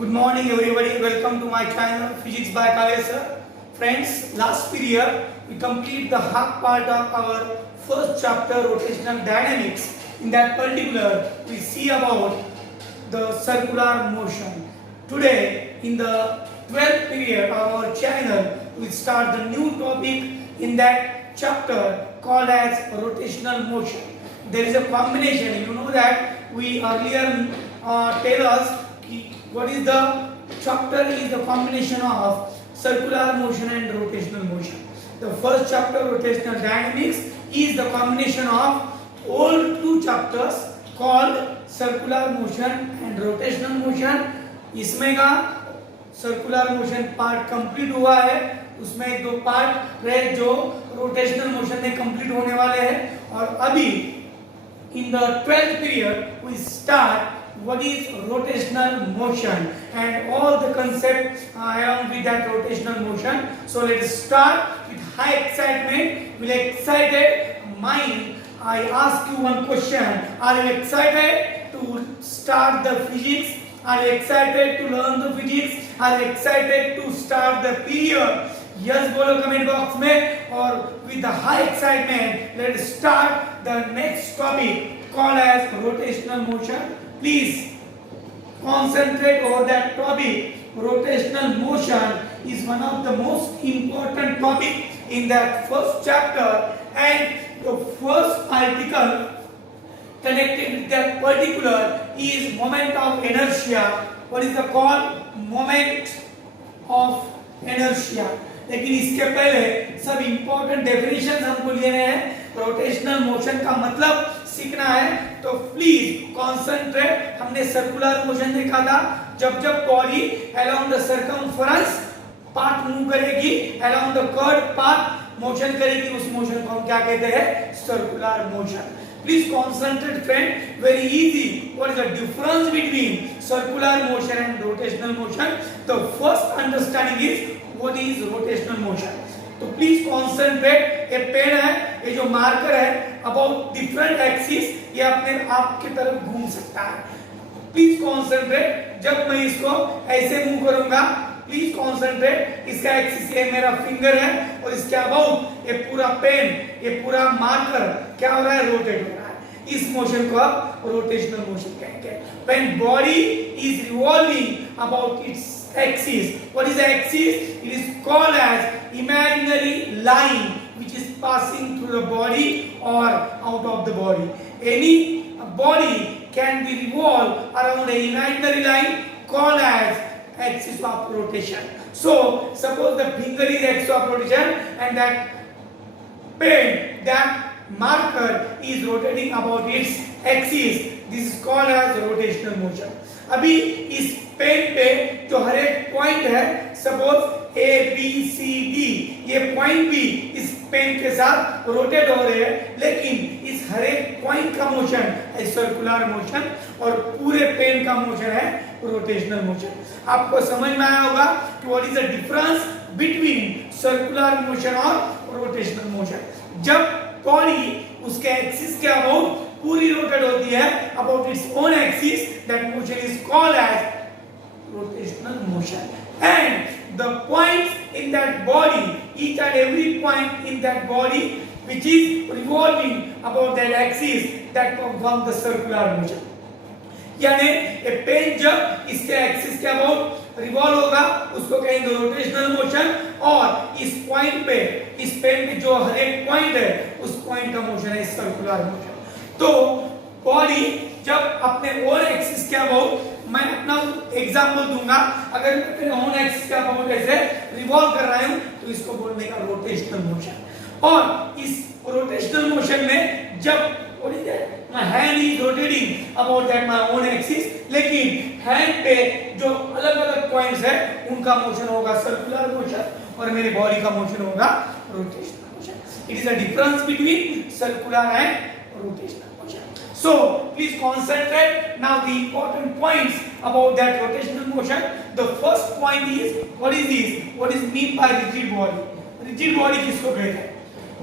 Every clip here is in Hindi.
Good morning everybody, welcome to my channel Physics by Kale sir. Friends, last period we complete the half part of our first chapter rotational dynamics. In that particular we see about the circular motion. Today in the 12th period of our channel we start the new topic in that chapter called as rotational motion. There is a combination, you know that we earlier tell us what is the chapter is the combination of circular motion and rotational motion. The first chapter rotational dynamics is the combination of all two chapters called circular motion and rotational motion. इसमें का circular motion part complete हुआ है, उसमें एक दो पार्ट रहे जो रोटेशनल मोशन में कंप्लीट होने वाले हैं और अभी in the 12th period we start what is rotational motion and all the concepts along with that rotational motion. So let us start with high excitement. With excited mind, I ask you one question. Are you excited to start the physics? Are you excited to learn the physics? Are you excited to start the period? Yes बोलो कमेंट बॉक्स में और with the high excitement let us start the next topic called as rotational motion. Please concentrate over that topic. Rotational motion is one of the most important topic in that first chapter and the first article connected with that particular is moment of inertia. What is the called moment of inertia? लेकिन इसके पहले सब इंपॉर्टेंट डेफिनेशंस हमको लेने हैं. रोटेशनल मोशन का मतलब सीखना है तो प्लीज कंसंट्रेट. हमने सर्कुलर मोशन देखा था जब जब body along the circumference path move करेगी, along the curve path motion करेगी, उस मोशन को हम क्या कहते हैं? Circular motion. Please concentrate friend, very easy. What is the difference between circular motion and rotational motion? The first understanding is what is rotational motion. तो प्लीज कॉन्सेंट्रेट. ये पेन है, ये जो मार्कर है अबाउट डिफरेंट एक्सिस, ये अपने आप की तरफ घूम सकता है. Please concentrate. जब मैं इसको ऐसे मूव करूंगा प्लीज कॉन्सेंट्रेट. इसका एक्सिस ये मेरा फिंगर है और इसके अबाउट ये पूरा पेन, ये पूरा मार्कर क्या हो रहा है? रोटेट हो रहा है. इस मोशन को आप रोटेशनल मोशन कहेंगे. When body is revolving about its axis, what is the axis? It is called as imaginary line which is passing through the body or out of the body. Any body can be revolved around an imaginary line called as axis of rotation. So suppose the finger is axis of rotation and that pen, that marker is rotating about its axis. This is called as rotational motion. अभी इस पेन पे जो हर एक पॉइंट है, suppose A B C D, ये पॉइंट भी इस पेन के साथ रोटेट हो रहे हैं, लेकिन इस हर एक पॉइंट का मोशन है सर्कुलर मोशन और पूरे पेन का मोशन है रोटेशनल मोशन. आपको समझ में आया होगा कि what is the difference between circular motion और रोटेशनल मोशन. जब बॉडी उसके एक्सिस के अबाउट पूरी रोटेट होती है about its own axis, that motion is called as rotational motion. And the points in that body, each and every point in that body which is revolving about that axis, that forms the circular motion. यानी ये पेन जब इसके एक्सिस के अबाउट रिवॉल्व होगा उसको कहेंगे रोटेशनल मोशन और इस पॉइंट पे, इस पेन पे जो हर एक पॉइंट है उस पॉइंट का मोशन है सर्कुलर मोशन. तो बॉडी जब अपने ओन एक्सिस के अबाउट, मैं अपना एग्जांपल दूंगा, अगर मैं अपने ओन एक्सिस के अबाउट ऐसे रिवॉल्व कर रहा हूं तो इसको बोलने का रोटेशनल मोशन. और इस रोटेशनल मोशन में जब my hand is rotating about that my own axis, लेकिन हैंड पे जो अलग अलग पॉइंट्स है उनका मोशन होगा सर्कुलर मोशन और मेरे बॉडी का मोशन होगा rotational motion. It is a difference between circular and rotational motion. So please concentrate. Now the important points about that rotational motion. The first point is what is this? What is mean by rigid body? Rigid body किसको कहते हैं?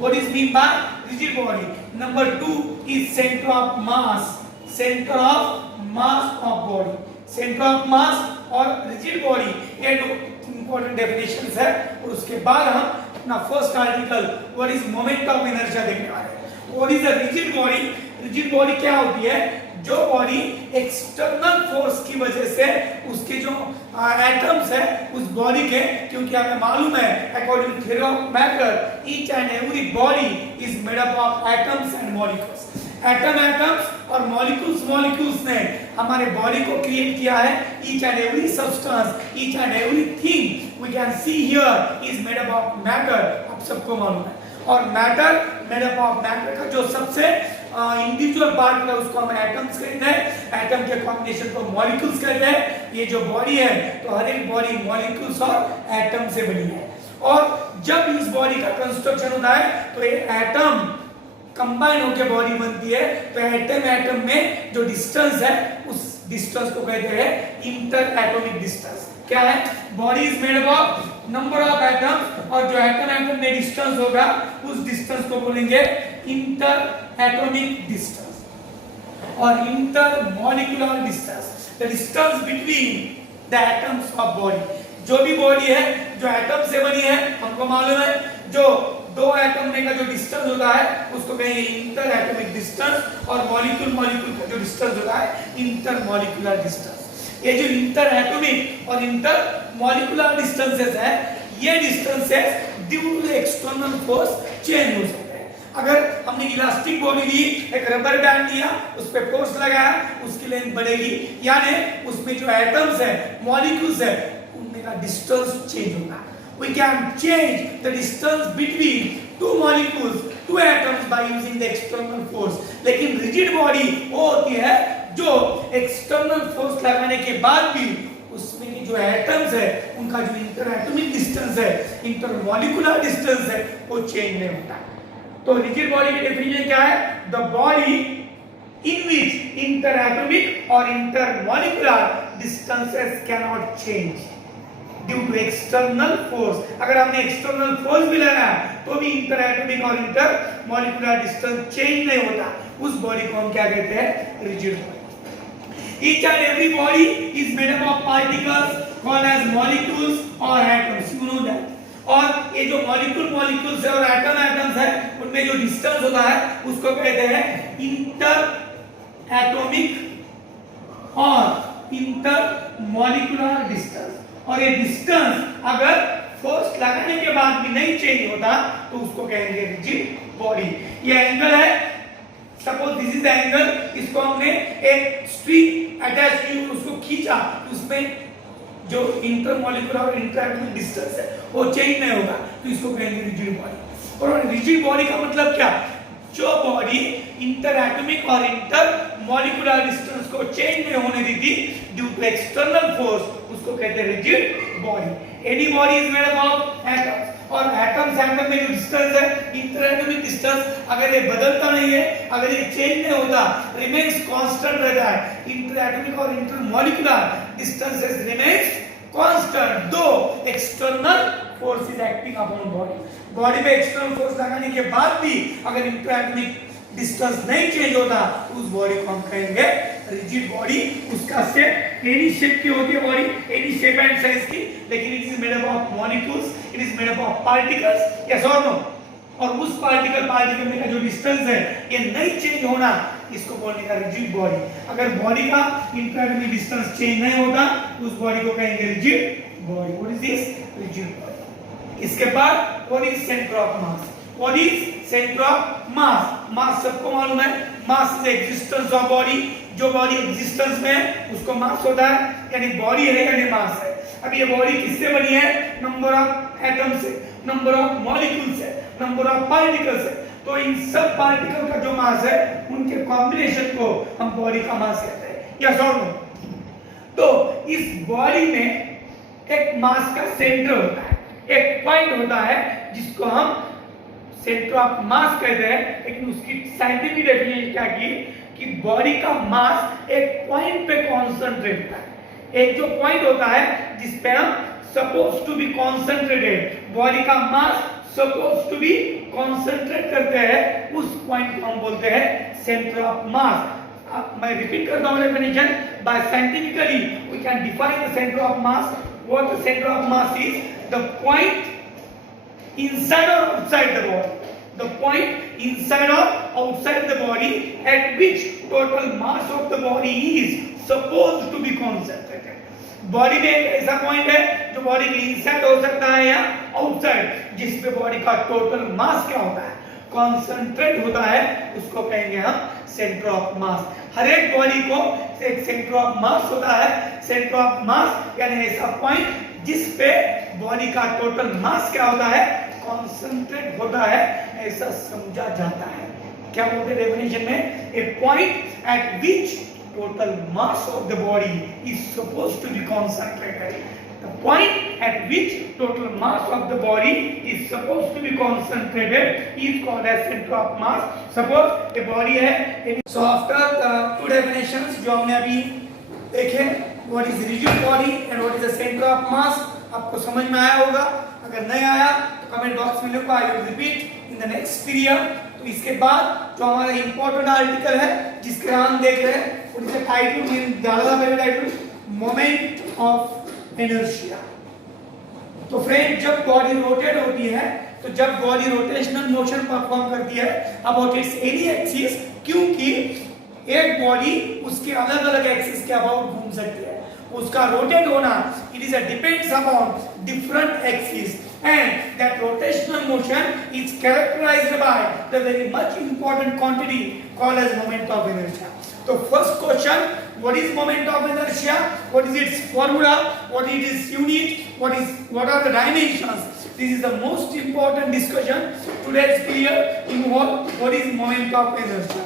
What is mean by rigid body? Number 2 is center of mass. Center of mass of body. Center of mass और रिजिड बॉडी, ये दो इंपॉर्टेंट डेफिनेशंस है। और उसके बाद हम अपना first article what is moment of inertia देखने वाले हैं। What is a rigid body? Rigid body क्या होती है? जो बॉडी एक्सटर्नल फोर्स की वजह से उसके जो एटम्स है उस बॉडी के, क्योंकि हमें मालूम है according to theory of matter each and every body is made up of atoms and molecules. Atoms और मॉलिक्यूल्स ने हमारे बॉडी को क्रिएट किया है। Each and every substance, each and everything we can see here is made up of matter. आप सबको मालूम है। और matter, made up of matter का जो सबसे इंडिविजुअल पार्ट है उसको हम एटम्स कहते हैं। एटम के कॉम्बिनेशन को मॉलिक्यूल्स कहते हैं। ये जो बॉडी है तो हर एक बॉडी मॉलिक्यूल्स और एटम से बनी है। और जब इस बॉडी का कंस्ट्रक्शन होता है तो ये एटम कंबाइन होकर बॉडी बनती है। तो एटम में जो डिस्टेंस है उस डिस्टेंस को कहते हैं इंटर एटॉमिक डिस्टेंस। क्या है? Body is made up of number of atoms और जो एटम में डिस्टेंस होगा उस डिस्टेंस को बोलेंगे इंटर एटॉमिक डिस्टेंस और inter molecular distance, the distance between the atoms of body. जो भी बॉडी है जो एटम से बनी है, हमको मालूम है जो दो एटम में का जो डिस्टेंस होता है उसको कहेंगे इंटर एटॉमिक डिस्टेंस और मॉलिक्यूल का जो डिस्टेंस होता है इंटर मॉलिक्यूलर डिस्टेंस। ये जो इंटर एटॉमिक और इंटर मॉलिक्यूलर डिस्टेंसेस है, ये distances due to external force change हो सकते हैं। अगर हमने इलास्टिक बॉडी ली, एक रबर बैंड लिया, उस पे फोर्स लगाया, उसकी लेंथ बढ़ेगी, यानी उसमें जो एटम्स है, मॉलिक्यूल्स है, उनमें का डिस्टेंस चेंज होगा। We can change the distance between two molecules, two atoms by using the external force. लेकिन rigid body वो होती है जो एक्सटर्नल फोर्स लगाने के बाद भी उसमें की जो एटम्स है उनका जो इंटर एटॉमिक डिस्टेंस है, इंटर मॉलिक्यूलर डिस्टेंस है, वो चेंज नहीं होता। तो रिजिड बॉडी की डेफिनेशन क्या है? The body in which inter atomic और inter molecular distances can not change due to external force. अगर हमने एक्सटर्नल फोर्स भी लगाया तो भी इंटर एटॉमिक और इंटर मॉलिक्यूलर डिस्टेंस चेंज नहीं होता। उस बॉडी को हम क्या कहते हैं? Rigid body. Each and every body is made up of particles called as molecules or atoms. You know that. और ये जो मॉलिक्यूल्स है और एटम्स है उनमें जो डिस्टेंस होता है उसको कहते हैं इंटर एटॉमिक और इंटर मॉलिक्यूलर डिस्टेंस। और ये डिस्टेंस अगर फोर्स लगाने के बाद भी नहीं चेंज होता तो उसको कहेंगे रिजिड बॉडी। ये एंगल है, suppose this is the angle, इसको हमने एक स्ट्रिंग अटैच की, उसको खींचा, उसमें जो इंटरमॉलिक्यूलर और इंटरएटॉमिक डिस्टेंस है वो चेंज नहीं होगा, तो इसको कहेंगे रिजिड बॉडी। और रिजिड बॉडी का मतलब क्या? जो बॉडी इंटरएटॉमिक और इंटरमॉलिक्यूलर डिस्टेंस को चेंज नहीं होने देती ड्यू टू एक्सटर्नल फोर्स, उसको कहते हैं rigid body. Any body is made up of atoms और एटम्स में जो डिस्टेंस है इंटरएटॉमिक डिस्टेंस, अगर ये बदलता नहीं है, अगर ये चेंज नहीं होता, रिमेन्स कांस्टेंट रहता है, इंटरएटॉमिक और इंटरमॉलिक्यूलर डिस्टेंसेस रिमेन्स कांस्टेंट दो external force is acting upon body. Body पे एक्सटर्नल फोर्स लगाने के बाद भी अगर इंटरएटॉमिक डिस्टेंस नहीं चेंज होता उस बॉडी को हम कहेंगे रिजिड बॉडी। उसका शेप एनी शेप की होती है body, any shape and size की, लेकिन it is made up of molecules, it is made up of particles, yes और नो। और उस पार्टिकल में का जो डिस्टेंस है ये नहीं चेंज होना, इसको बोलने का रिजिड बॉडी। अगर बॉडी का इंटरएटॉमिक डिस्टेंस चेंज नहीं होता उस बॉडी को कहेंगे rigid body. What is this? Rigid body. इसके बाद what is centre of mass? What is center of mass? मास सबको मालूम है, mass is existence of body. जो बॉडी एग्जिस्टेंस में है उसको मास होता है, यानी बॉडी है यानी मास है। अब ये बॉडी किससे बनी है? नंबर ऑफ एटम्स से, नंबर ऑफ मॉलिक्यूल्स से, नंबर ऑफ पार्टिकल्स से। तो इन सब पार्टिकल का जो मास है उनके कॉम्बिनेशन को हम बॉडी का मास कहते हैं, यस और नो। तो इस बॉडी में एक मास का सेंटर होता है, एक पॉइंट होता है जिसको हम सेंटर ऑफ मास कहते हैं। लेकिन उसकी साइंटिफिक डेफिनेशन क्या की कि बॉडी का मास एक पॉइंट पे कॉन्सेंट्रेट होता है। एक जो पॉइंट होता है जिस पे हम suppose to be concentrated, body का mass suppose to be concentrate करते हैं, उस पॉइंट को हम बोलते हैं सेंटर ऑफ मास। मैं रिपीट करता हूं definition, by scientifically we can define the center of mass. What the center of mass is? The point inside or outside the body. The point inside or outside the body at which total mass of the body is supposed to be concentrated. Body में एक ऐसा पॉइंट है जो बॉडी के इनसाइड हो सकता है या आउटसाइड, जिस पे बॉडी का टोटल मास क्या होता है, कॉन्सेंट्रेट होता है, उसको कहेंगे हम सेंटर ऑफ मास। हर एक बॉडी को एक सेंटर ऑफ मास होता है। सेंटर ऑफ मास यानी ऐसा पॉइंट जिस पे बॉडी का टोटल मास क्या होता है, कॉन्सेंट्रेट होता है, ऐसा समझा जाता है। क्या बोलते हैं डेफिनेशन में? A point at which total mass of the body is supposed to be concentrated. The point at which total mass of the body is supposed to be concentrated is called as center of mass. Suppose a body है, so after the two definitions जो हमने अभी देखे, what is rigid body and what is the center of mass, आपको समझ में आया होगा। अगर नहीं आया तो कमेंट बॉक्स में लिखो, I will repeat in the next period। तो इसके बाद जो हमारा इंपॉर्टेंट आर्टिकल है जिसके हम देख रहे हैं, उसका टाइटल ज्यादा पहले टाइटल मोमेंट ऑफ इनर्शिया। तो फ्रेंड जब बॉडी रोटेट होती है, तो जब बॉडी रोटेशनल मोशन परफॉर्म करती है अबाउट इट्स एनी एक्सिस, क्योंकि एक बॉडी उसके अलग अलग एक्सिस के अबाउट घूम सकती है, उसका रोटेट होना it is depends upon different axis and that rotational motion is characterized by the very much important quantity called as moment of inertia. So first question, what is moment of inertia? What is its formula? What is its unit? What are the dimensions? This is the most important discussion. Today's period involve what is moment of inertia.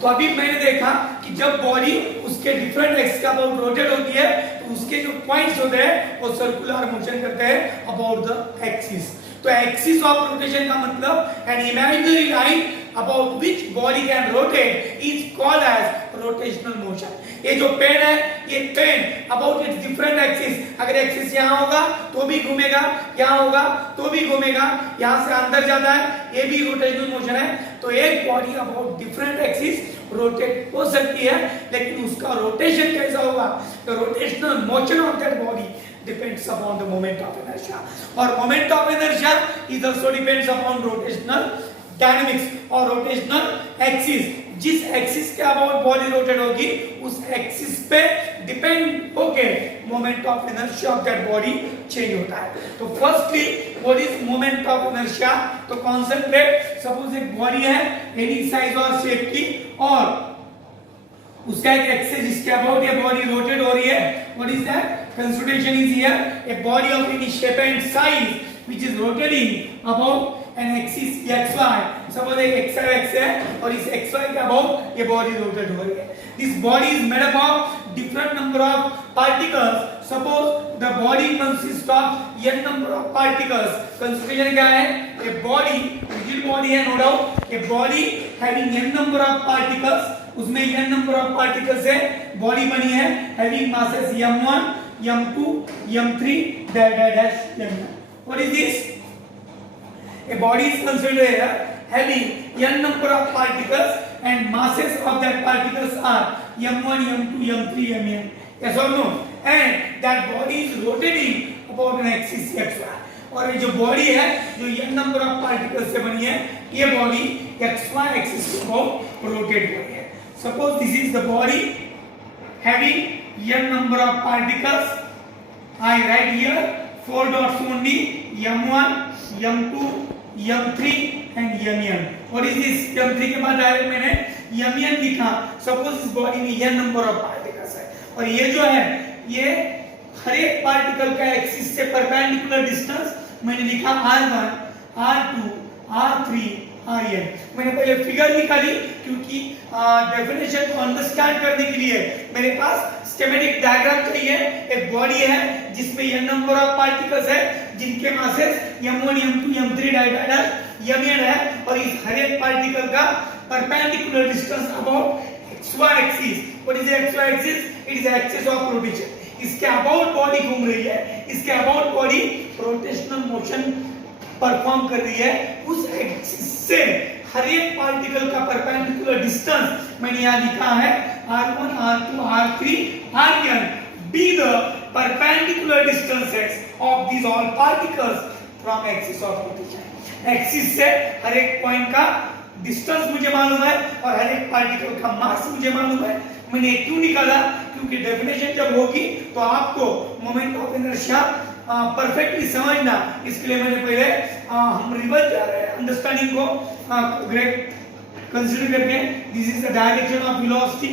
तो अभी मैंने देखा कि जब बॉडी उसके डिफरेंट एक्सिस के अबाउट रोटेट होती है, तो उसके जो पॉइंट्स होते हैं वो सर्कुलर मोशन करते हैं अबाउट द एक्सिस। तो एक्सिस ऑफ रोटेशन का मतलब an imaginary line about which body can rotate is called as rotational motion. ये जो पेन है, ये pen about its different axis, अगर एक्सिस यहाँ होगा तो भी घूमेगा, यहाँ होगा तो भी घूमेगा, यहाँ से अंदर जाता है, ये भी रोटेशनल मोशन है। तो एक body about different axis rotate हो सकती है, लेकिन उसका रोटेशन कैसा होगा, the rotational motion of that body depends upon the moment of inertia, और moment of inertia is also depends upon rotational dynamics और rotational axis। जिस एक्सिस के अबाउट बॉडी रोटेट होगी उस एक्सिस पे डिपेंड होके moment of inertia of that body change होता है। तो firstly what is moment of inertia? तो कॉन्सेंट्रेट, सपोज एक बॉडी है एनी साइज और शेप की, और उसका एक एक्सिस जिसके अबाउट ये बॉडी रोटेट हो रही है, what is that? Consideration is here a body of any shape and size which is rotating about an axis xy। Suppose एक xy एक्सिस है और इस xy के अबाउट ये बॉडी रोटेट हो रही है। This body is made up of different number of particles. Suppose the body consist of n number of particles. Consideration क्या है? ए बॉडी रिजिड बॉडी है, no doubt, a body having n number of particles, उसमें n नंबर ऑफ पार्टिकल्स से बॉडी बनी है, having masses m1 m2 m3 dash m1। What is this? A body is considered here having n number of particles and masses of that particles are m1 m2 m3 mn, yes or no? And that body is rotating about an axis xy, और ये जो बॉडी है जो n नंबर ऑफ पार्टिकल्स से बनी है, ये बॉडी xy एक्सिस को रोटेट हो रही है। Suppose this is the body having n number of particles, I write here 4 dots only, m1 m2 m3 and mn। What is this? m3 के बाद डायरेक्ट मैंने mn लिखा। सपोज इस बॉडी में n नंबर ऑफ पार्टिकल्स है, और ये जो है ये हर एक पार्टिकल का एक्सिस से परपेंडिकुलर डिस्टेंस मैंने लिखा r1 r2 r3 rn। मैंने पहले फिगर निकाली क्योंकि डेफिनेशन को अंडरस्टैंड करने के लिए मेरे पास स्कीमेटिक डायग्राम चाहिए। एक बॉडी है जिसमें n नंबर ऑफ पार्टिकल्स है जिनके masses m1 m2 m3 mn है, और इस हर एक पार्टिकल का perpendicular distance about xy axis. What is xy axis? It is axis of rotation. इसके अबाउट बॉडी घूम रही है, इसके about body rotational motion perform कर रही है। उस एक्सिस से हर एक पार्टिकल का परपेंडिकुलर डिस्टेंस मैंने यहाँ लिखा है r1, r2, r3, rn be the perpendicular distances of these all particles from axis of rotation. Axis से हर एक पॉइंट का डिस्टेंस मुझे मालूम है और हर एक पार्टिकल का मास मुझे मालूम है। मैंने क्यों निकाला? क्योंकि डेफिनेशन जब होगी तो आपको मोमेंट ऑफ इनर्शिया परफेक्टली समझना, इसके लिए मैंने पहले हम रिवर्स जा रहे हैं अंडरस्टैंडिंग को ग्रेट कंसीडर करके। This is the direction of velocity,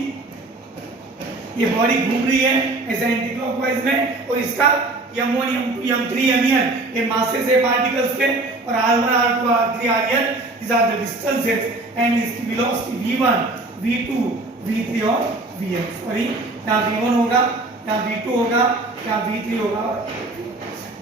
ये बॉडी घूम रही है ऐसे एंटी क्लॉकवाइज में, और इसका m1, m2, m3, mn ये मासेस है पार्टिकल्स के, और r1, r2, r3, rn these are the distances, and इसकी वेलोसिटी v1, v2, v3 और vn। सॉरी, यहाँ v1 होगा, यहाँ v2 होगा, यहाँ v3 होगा।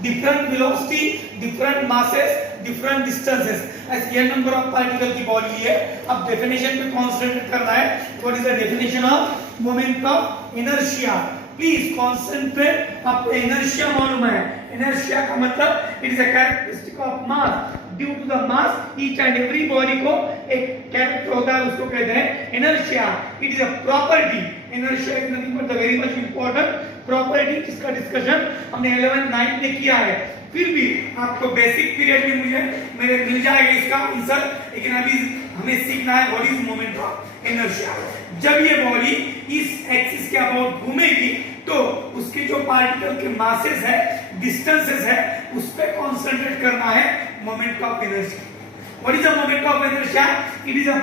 Different velocity, different masses, different distances, ऐसे n नंबर ऑफ पार्टिकल की बॉडी है। अब डेफिनेशन पे कॉन्सेंट्रेट करना है। What is the definition of moment of inertia? Please concentrate. आपको इनर्शिया मालूम है, इनर्शिया का मतलब it is a characteristic of mass, due to the mass each and every body को एक कैरेक्टर होता है, उसको कहते हैं inertia. It is a property, inertia is nothing but the very much important property जिसका डिस्कशन हमने 11th 9th में किया है। फिर भी आपको बेसिक पीरियड में मेरे मिल जाएगा इसका आंसर, लेकिन अभी हमें सीखना है what is moment of inertia. जब ये बॉडी इस एक्सिस के अबाउट घूमेगी तो उसके जो पार्टिकल के मासेस है, डिस्टेंसेस है, उस पे कंसंट्रेट करना है moment of inertia. What is the moment of inertia? It is a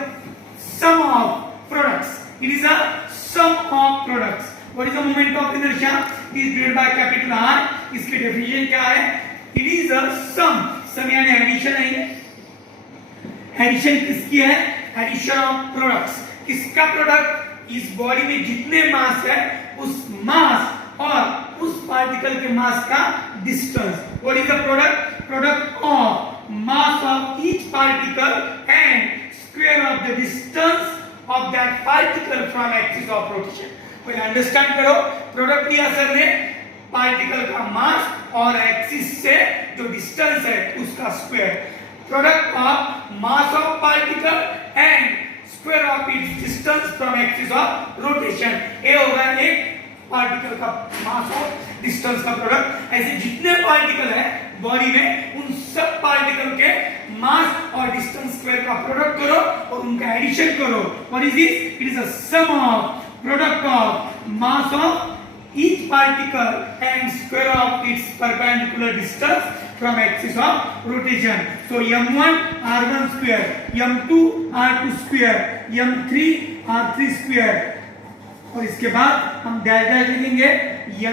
sum of products, it is a sum of products. What is the moment of inertia? It is divided by capital R. इसकी डेफिनेशन क्या है? It is a sum. सम यानी एडिशन है। एडिशन किसकी है? Addition of products. किसका प्रोडक्ट? इस बॉडी में जितने मास है उस मास और उस पार्टिकल के मास का distance. What is the product? Product of mass of each particle and square of the distance of that particle from axis of rotation. पहले अंडरस्टैंड करो, प्रोडक्ट लिया सर ने पार्टिकल का मास और एक्सिस से जो डिस्टेंस है उसका square. Product of mass of particle and square of it's distance from axis of rotation. ये होगा एक पार्टिकल का मास और डिस्टेंस का प्रोडक्ट। ऐसे जितने पार्टिकल है बॉडी में उन सब पार्टिकल के मास और डिस्टेंस स्क्वायर का प्रोडक्ट करो और उनका एडिशन करो। What is this? It is a sum of product of mass of each particle and square of its perpendicular distance from axis of rotation. So m1 r1 square, m2 r2 square, m3 r3 square, और इसके बाद हम डैश डैश लिखेंगे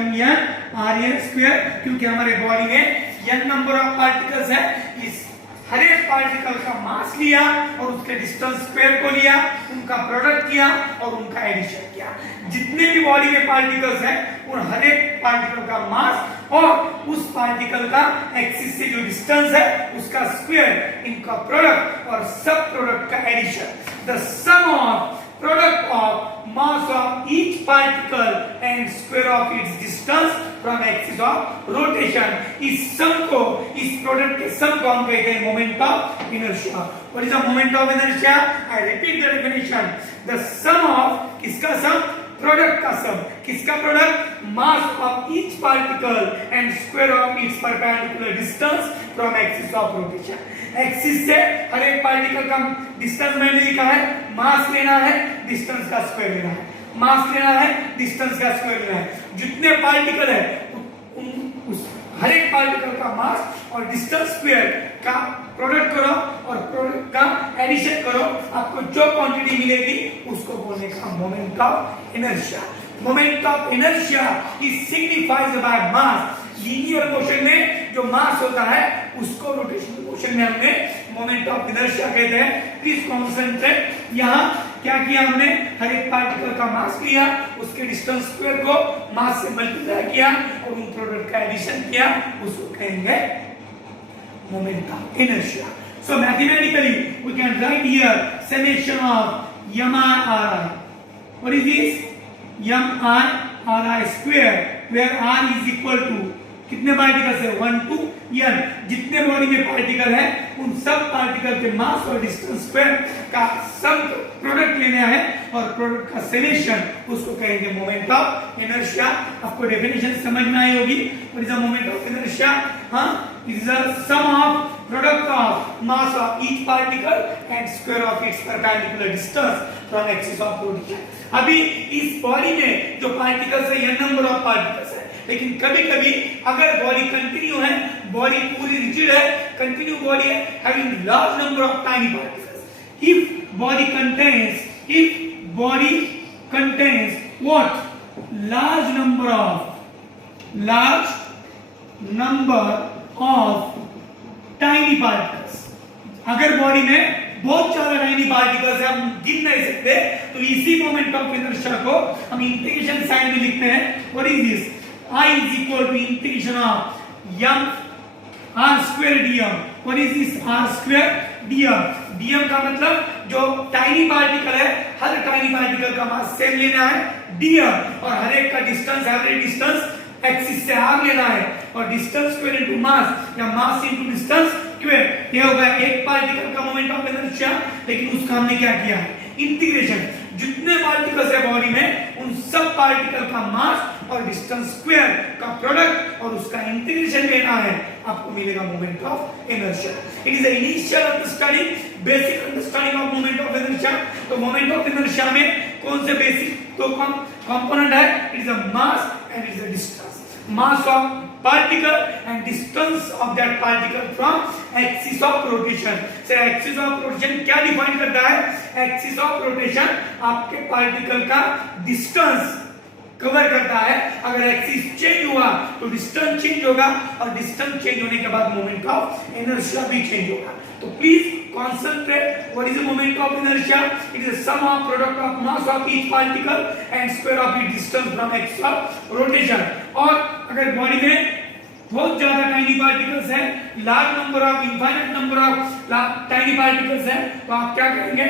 mn rn square, क्योंकि हमारे बॉडी में n नंबर ऑफ पार्टिकल्स है। इस हर एक पार्टिकल का मास लिया और उसके डिस्टेंस स्क्वायर को लिया, उनका प्रोडक्ट किया और उनका एडिशन किया। जितने भी बॉडी में पार्टिकल्स हैं उन हर एक पार्टिकल का मास और उस पार्टिकल का एक्सिस से जो डिस्टेंस है उसका स्क्वायर, इनका प्रोडक्ट और सब प्रोडक्ट का addition. The sum of product of mass of each particle and square of its distance from axis of rotation। इस सम को, इस प्रोडक्ट के सम को हम कहते हैं moment of inertia. What is the moment of inertia? I repeat the definition. The sum of, किसका सम? प्रोडक्ट का सम। किसका product? Mass of each particle and square of its perpendicular distance from axis of rotation. Axis से हर एक पार्टिकल का डिस्टेंस मैंने लिखा है, मास लेना है, डिस्टेंस का स्क्वायर लेना है, मास लेना है, डिस्टेंस का स्क्वायर लेना है। जितने पार्टिकल है उस हर एक पार्टिकल का मास और डिस्टेंस स्क्वायर का प्रोडक्ट करो और प्रोडक्ट का एडिशन करो, आपको जो क्वांटिटी मिलेगी उसको बोलने का moment of inertia. Moment of inertia is signified by mass. Linear motion में जो मास होता है उसको रोटेशनल मोशन में हमने मोमेंट ऑफ इनर्शिया कहते हैं। Please concentrate. यहाँ क्या किया हमने? हर एक पार्टिकल का मास लिया, उसके डिस्टेंस स्क्वायर को मास से मल्टीप्लाई किया और उन प्रोडक्ट का एडिशन किया, उसको कहेंगे moment of inertia. So mathematically we can write here summation of m(r)(i). What is this? m(r)(i) square, where r is equal to कितने पार्टिकल्स है 1 to n, जितने बॉडी में पार्टिकल है उन सब पार्टिकल के मास और डिस्टेंस स्क्वायर का सम प्रोडक्ट लेना है और प्रोडक्ट का समेशन उसको कहेंगे मोमेंट ऑफ इनर्शिया। आपको डेफिनेशन समझ में आई होगी। What is the moment of inertia? हां, it is the sum of product of mass of each particle and square of its perpendicular distance from axis of rotation. अभी इस बॉडी में जो पार्टिकल्स है n नंबर ऑफ पार्टिकल्स है, लेकिन कभी कभी अगर बॉडी कंटिन्यू है, बॉडी पूरी रिजिड है, कंटिन्यू बॉडी है, having large number of tiny particles, if body contains what? large number of tiny particles, अगर बॉडी में बहुत ज्यादा टाइनी पार्टिकल्स है, हम गिन नहीं सकते, तो इसी मोमेंट ऑफ इनर्शिया को हम इंटीग्रेशन साइन में लिखते हैं। What is this? I is equal to integration of m r square dm. What is this r square dm? dm का मतलब जो टाइनी पार्टिकल है, हर टाइनी पार्टिकल का मास सेम लेना है dm, और हर एक का डिस्टेंस, एवरेज डिस्टेंस एक्सिस से r लेना है, और डिस्टेंस स्क्वायर इनटू मास या मास इनटू डिस्टेंस स्क्वायर, ये होगा एक पार्टिकल का मोमेंट ऑफ इनर्शिया। लेकिन उसका हमने क्या किया है? इंटीग्रेशन। जितने पार्टिकल्स है बॉडी में उन सब पार्टिकल का मास और डिस्टेंस स्क्वायर का प्रोडक्ट और उसका इंटीग्रेशन लेना है, आपको मिलेगा moment of inertia. It is the initial understanding, basic understanding of moment of inertia. तो मोमेंट ऑफ इनर्शिया में कौन से बेसिक दो कंपोनेंट है? It is the mass and it is the distance. Mass of particle and distance of that particle from axis of rotation। से axis of rotation क्या डिफाइन करता है? axis of rotation आपके पार्टिकल का डिस्टेंस कवर करता है। अगर एक्सिस चेंज हुआ तो डिस्टेंस चेंज होगा, और डिस्टेंस चेंज होने के बाद मोमेंट ऑफ इनर्शिया भी चेंज होगा। तो please concentrate, what is the moment of inertia? It is the sum of product of mass of each particle and square of its distance from axis of rotation। और अगर बॉडी में बहुत ज्यादा टाइनी पार्टिकल्स है, large number of infinite number of tiny particles है, तो आप क्या करेंगे?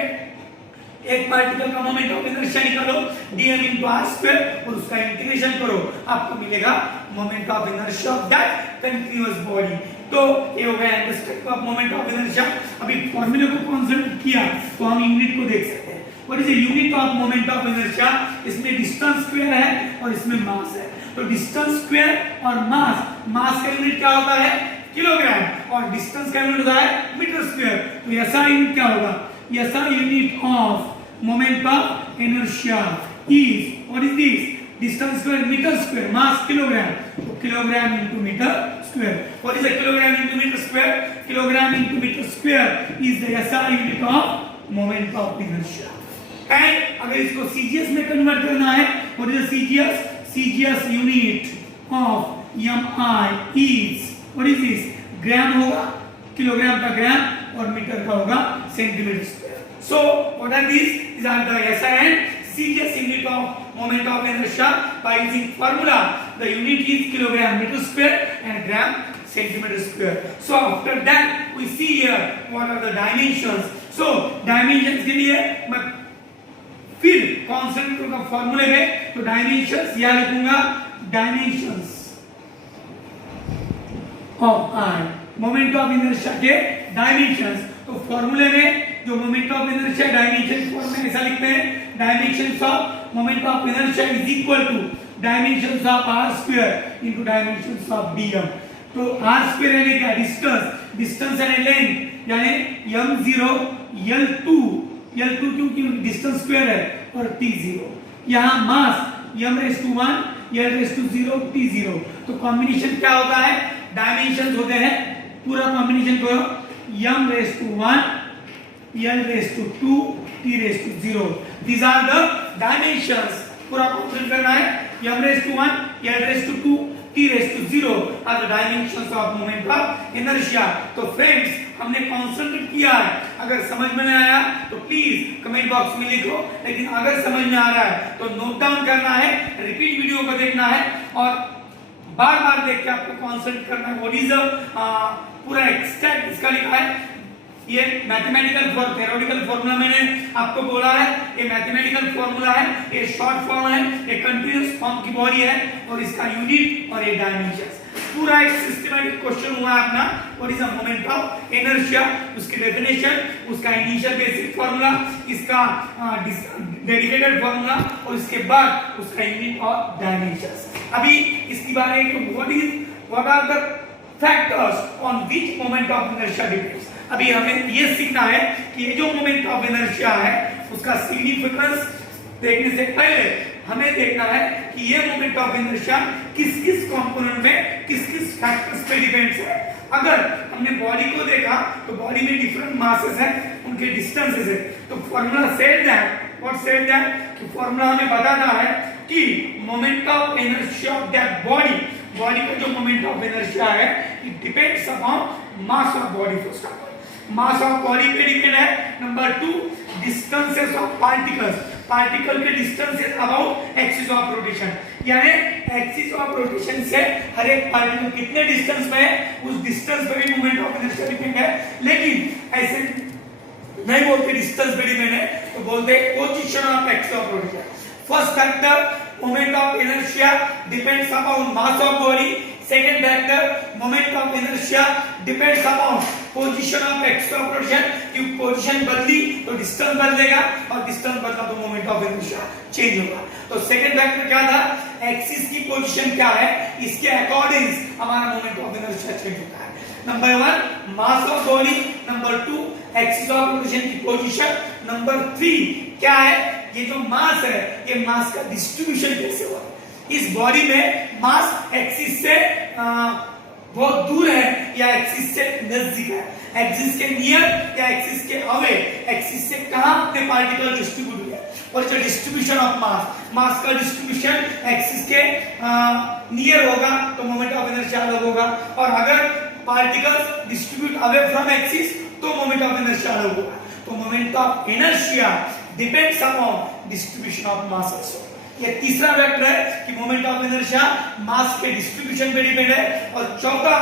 एक पार्टिकल का मोमेंट ऑफ इनर्शिया निकालो dm into r square और उसका इंटीग्रेशन करो, आपको मिलेगा moment of inertia of that continuous body. तो ये हो गया understanding of moment of inertia. अभी फार्मूले को कंसीडर किया तो हम यूनिट को देख सकते हैं। What is the unit of moment of inertia? इसमें डिस्टेंस स्क्वायर है और इसमें मास है। तो डिस्टेंस स्क्वायर और मास का यूनिट क्या होता है? किलोग्राम, और डिस्टेंस का यूनिट होता है मीटर स्क्वायर। तो ऐसा यूनिट क्या होगा? ऐसा unit of moment of inertia is, what is this? Distance square metre square, mass kilogram, तो kilogram into metre square। What is a kilogram into meter square? Kilogram into meter square is the SI unit of moment of inertia। And अगर इसको CGS में कन्वर्ट करना है, what is the CGS? CGS unit of MI is, what is this? ग्राम होगा, किलोग्राम का ग्राम, और मीटर का होगा centimetre square. So what are these? These are the SI and CGS unit of moment of inertia by using formula. The unit is kilogram meter square and gram centimeter square। So after that we see here what are the dimensions। So dimensions के लिए मैं फिर कॉन्सेप्ट का फॉर्मूले में, तो डायमेंशंस यहाँ लिखूंगा, dimensions of I, moment of inertia के डायमेंशंस। तो फॉर्मूले में जो moment of inertia dimension form में ऐसा लिखते हैं, dimensions of moment of inertia is equal to dimensions of r square into dimensions of dm। तो r स्क्वायर यानी क्या? डिस्टेंस यानी लेंथ, यानी m0 l2 क्योंकि डिस्टेंस स्क्वायर है, और t0। यहां मास m⁻⁴ l⁻�0 t0। तो कॉम्बिनेशन क्या होता है? डायमेंशंस होते हैं, पूरा कॉम्बिनेशन करो, m⁻⁴ l⁻�2 t⁻�0। These are the dimensions। पूरा कॉन्सेप्ट करना है, m⁻⁴ l⁻�2 t⁻�0 are the dimensions of moment of inertia। तो फ्रेंड्स हमने कॉन्सेंट्रेट किया है। अगर समझ में नहीं आया तो प्लीज कमेंट बॉक्स में लिखो, लेकिन अगर समझ में आ रहा है तो नोट डाउन करना है, रिपीट वीडियो को देखना है, और बार बार देख के आपको कॉन्सेंट्रेट करना है। व्हाट इज पूरा एक्सट्रैक्ट इसका लिखा है, ये मैथमेटिकल थ्योरेटिकल फॉर्मूला मैंने आपको बोला है, ये मैथमेटिकल फॉर्मूला है, ये शॉर्ट फॉर्म है, ये कंटीन्यूअस फॉर्म की बॉडी है, और इसका यूनिट और ये डायमेंशंस। पूरा एक सिस्टमैटिक क्वेश्चन हुआ है अपना what is the moment of inertia, उसकी डेफिनेशन, उसका इनिशियल बेसिक फार्मूला, इसका डेडिकेटेड फार्मूला और इसके बाद उसका यूनिट ऑफ डायमेंशंस। अभी इसके बारे में what are the factors on which moment of inertia depends. अभी हमें ये सीखना है कि ये जो मोमेंट ऑफ इनर्शिया है उसका सिग्निफिकेंस देखने से पहले हमें देखना है कि ये मोमेंट ऑफ इनर्शिया किस किस कंपोनेंट में किस किस फैक्टर्स पे डिपेंड्स है। अगर हमने बॉडी को देखा तो बॉडी में डिफरेंट मासेस हैं, उनके डिस्टेंसेस है, तो formula said that what said that कि फार्मूला हमें बताता है कि moment of inertia of that body का जो मोमेंट ऑफ इनर्शिया है it depends upon mass of body. First of all mass of body पे डिपेंड है। नंबर 2 डिस्टेंसेस ऑफ पार्टिकल के distances about axis of rotation, यानी एक्सिस ऑफ रोटेशन से हर एक पार्टिकल कितने डिस्टेंस पे है उस डिस्टेंस पे भी मोमेंट ऑफ इनर्शिया डिपेंड है। लेकिन ऐसे नहीं बोलते डिस्टेंस पे डिपेंड है, तो बोलते हैं position of axis of rotation. First factor moment of inertia depends upon mass of body. Second factor moment of inertia depends upon position of axis of rotation. कि पोजीशन बदली तो डिस्टेंस बदलेगा और डिस्टेंस बदला तो मोमेंट ऑफ इनर्शिया चेंज होगा। तो सेकंड फैक्टर क्या था, एक्सिस की पोजीशन क्या है इसके अकॉर्डिंग हमारा मोमेंट ऑफ इनर्शिया चेंज होता है। Number 1 mass of body, number 2 axis of rotation की पोजीशन, नंबर 3 क्या है ये जो मास है ये मास का डिस्ट्रीब्यूशन कैसे हुआ। इस बॉडी में मास एक्सिस से बहुत दूर है या एक्सिस से नजदीक है, एक्सिस के नियर या एक्सिस के अवे, एक्सिस से कहां अपने पार्टिकल डिस्ट्रीब्यूट हुए और जो डिस्ट्रीब्यूशन ऑफ मास का डिस्ट्रीब्यूशन एक्सिस के नियर होगा तो मोमेंट ऑफ इनर्शिया अलग होगा, और अगर particles distribute away from axis तो मोमेंट ऑफ इनर्शिया अलग होगा। तो moment of inertia depends upon distribution of mass also. ये तीसरा वेक्टर है कि मोमेंट ऑफ इनर्शिया मास के डिस्ट्रीब्यूशन पे डिपेंड है, और चौथा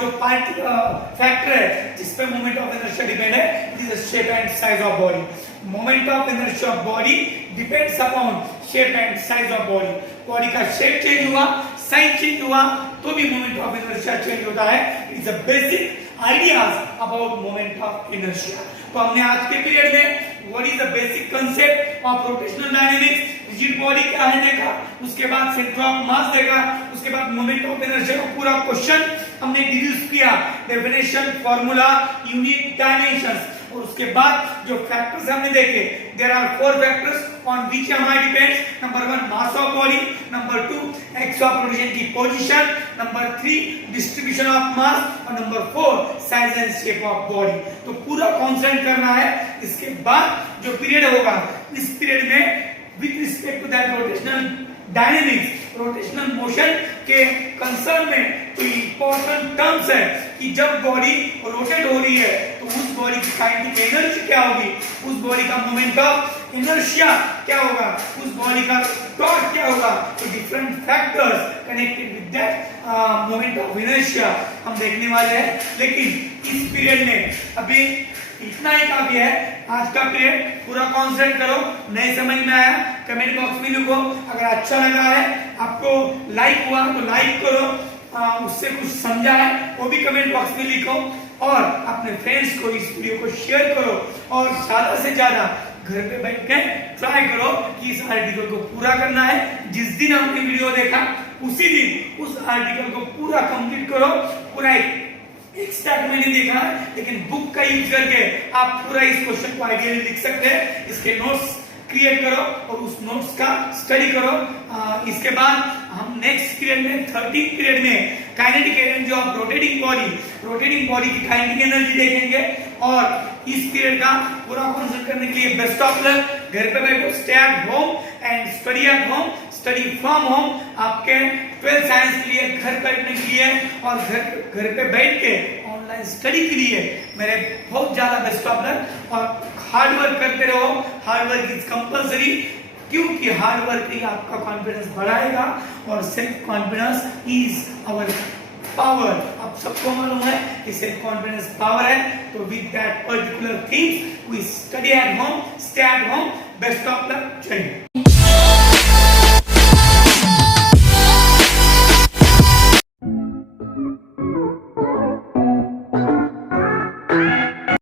जो फैक्टर है जिस पे मोमेंट ऑफ इनर्शिया डिपेंड है it is shape and size of body. Moment of inertia of body depends upon shape and size of body. Body का शेप चेंज हुआ, साइज चेंज हुआ तो भी मोमेंट ऑफ इनर्शिया चेंज होता है। It's a basic ideas about moment of inertia. तो हमने आज के पीरियड में what is the basic concept of rotational dynamics, rigid body क्या है देखा, उसके बाद सेंटर ऑफ मास देखा, उसके बाद मोमेंट ऑफ इनर्शिया का पूरा क्वेश्चन हमने डिड्यूस किया, डेफिनेशन, फार्मूला, यूनिट, डायमेंशंस, और उसके बाद जो फैक्टर्स हमने देखे there are 4 factors on which हमारा depends. Number 1 mass of body, number 2 axis of rotation की position, number 3 distribution of mass, और number 4 size and shape of body. तो पूरा कॉन्सेंट्रेट करना है। इसके बाद जो पीरियड होगा इस पीरियड में with respect to that rotational dynamics, rotational motion के कंसर्न में तो इंपॉर्टेंट टर्म्स है कि जब बॉडी रोटेट हो रही है तो उस बॉडी की काइनेटिक एनर्जी क्या होगी, उस बॉडी का मोमेंट ऑफ इनर्शिया क्या होगा, उस बॉडी का टॉर्क क्या होगा। तो different factors connected with that moment of inertia हम देखने वाले हैं। लेकिन इस पीरियड में अभी इतना ही काफी है। आज का पीरियड पूरा कॉन्सेंट्रेट करो, नहीं समझ में आया कमेंट बॉक्स में लिखो, अगर अच्छा लगा है आपको लाइक हुआ तो लाइक करो, उससे कुछ समझा है वो भी कमेंट बॉक्स में लिखो, और अपने फ्रेंड्स को इस वीडियो को शेयर करो, और ज्यादा से ज्यादा घर पे बैठ के ट्राई करो कि इस आर्टिकल को पूरा करना है। जिस दिन हमने वीडियो देखा उसी दिन उस आर्टिकल को पूरा कंप्लीट करो। पूरा एक स्टेप में नहीं देखा है, लेकिन बुक का यूज करके आप पूरा इस क्वेश्चन को आइडियली लिख सकते हैं। इसके नोट्स क्रिएट करो और उस नोट्स का स्टडी करो। इसके बाद हम नेक्स्ट पीरियड में 13th पीरियड में kinetic energy of rotating body की काइनेटिक एनर्जी देखेंगे। और इस पीरियड का पूरा कॉन्सेप्ट करने के लिए बेस्ट ऑफ लक। घर पे बैठो, stay at home and study at home, study from home. आपके 12th साइंस के लिए घर बैठने के लिए और घर पे बैठ के ऑनलाइन स्टडी के लिए मेरे बहुत ज्यादा बेस्ट ऑफ लक। और हार्ड वर्क करते रहो, हार्ड वर्क इज कंपल्सरी, क्योंकि हार्ड वर्क ही आपका कॉन्फिडेंस बढ़ाएगा, और self confidence is our power. आप सबको मालूम है कि सेल्फ कॉन्फिडेंस पावर है। तो with that particular things we study at home, stay at home. Best of luck. जय हिंद।